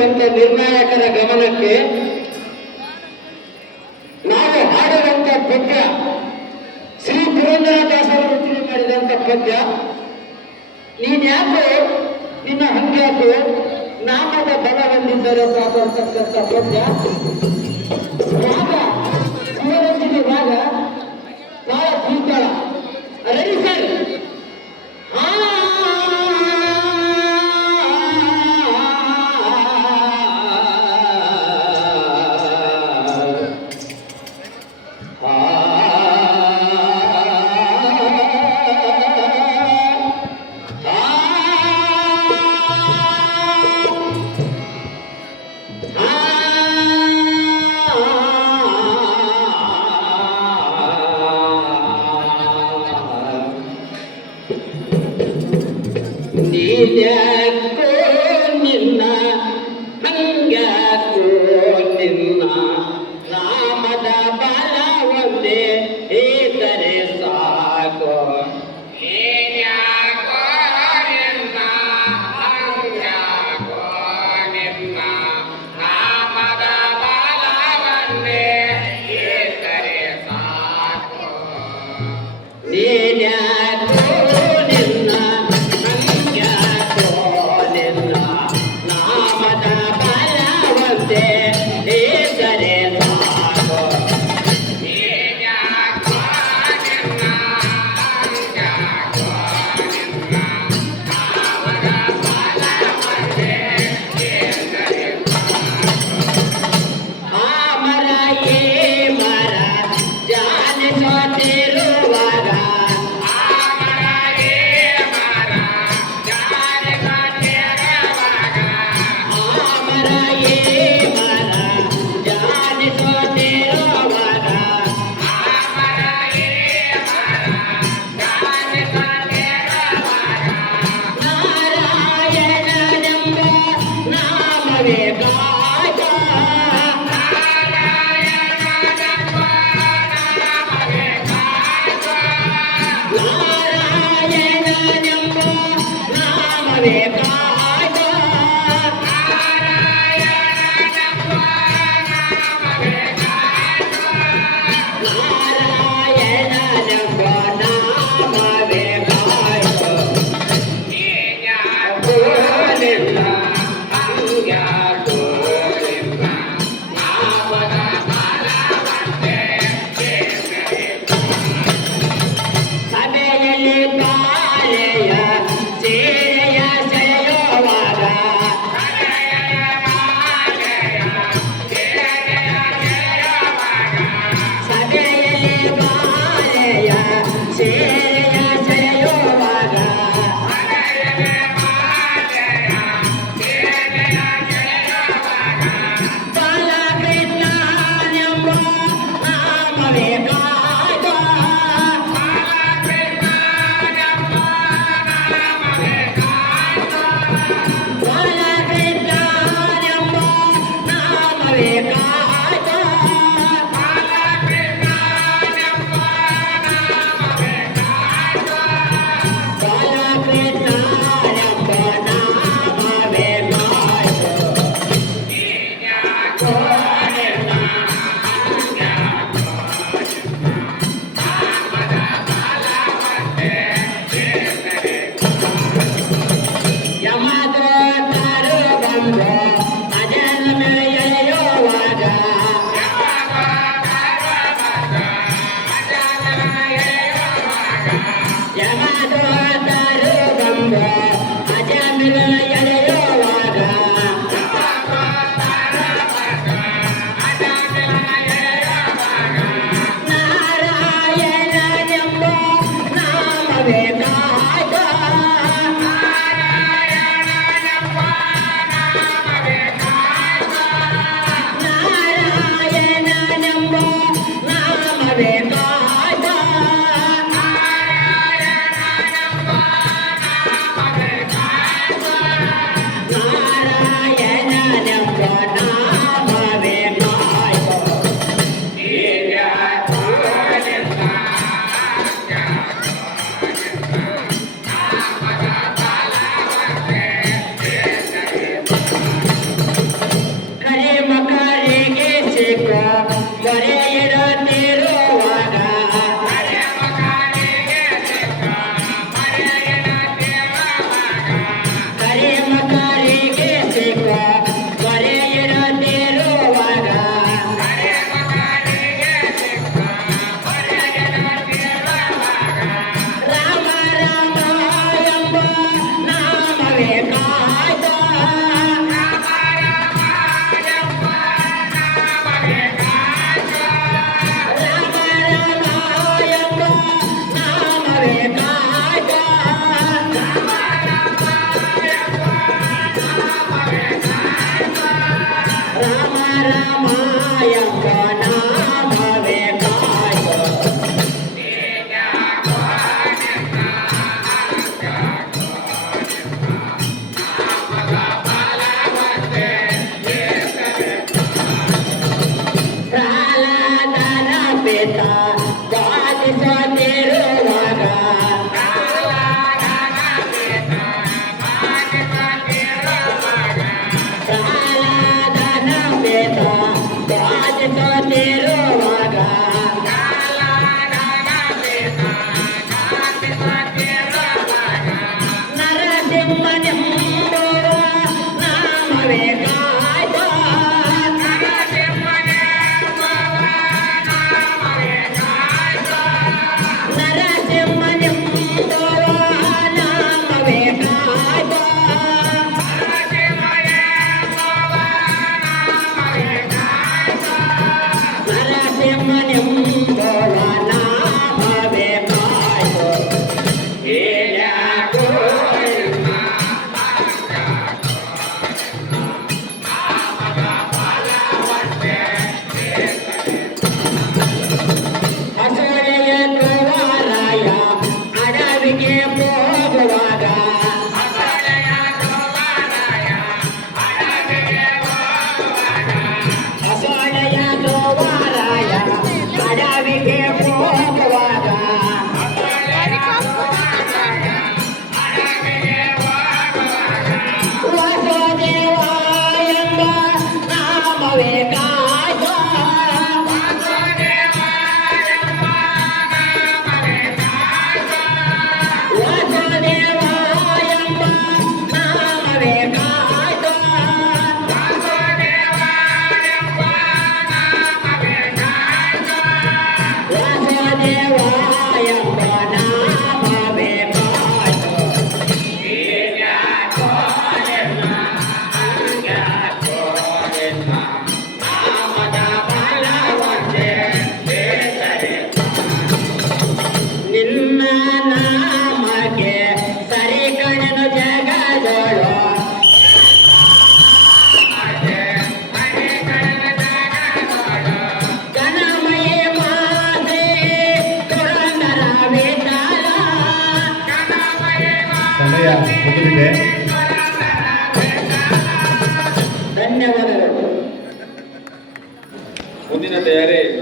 ಇರುವಂತ ನಿರ್ಣಾಯಕರ ಗಮನಕ್ಕೆ ನಾವು ಹಾಡುವಂತ ಪದ್ಯ ಶ್ರೀ ಪುರಂದರದಾಸರು ರಚನೆ ಮಾಡಿದಂತ ಪದ್ಯ. ನೀನ್ಯಾಕೋ ನಿನ್ನ ಹಂಗ್ಯಾಕೋ ನಾಮದ ಬಲವನ್ನಿದ್ದರೆ ಸಾಕಂತಕ್ಕಂಥ ಪದ್ಯ. ರಾಗ ಶಿವರಂಜನೆ ಬಹಳ ರೆಡಿ yeah. Thank. ಮುಗಿದಿದೆ. ಧನ್ಯವಾದಗಳು. ಮುಂದಿನ ತಯಾರಿ.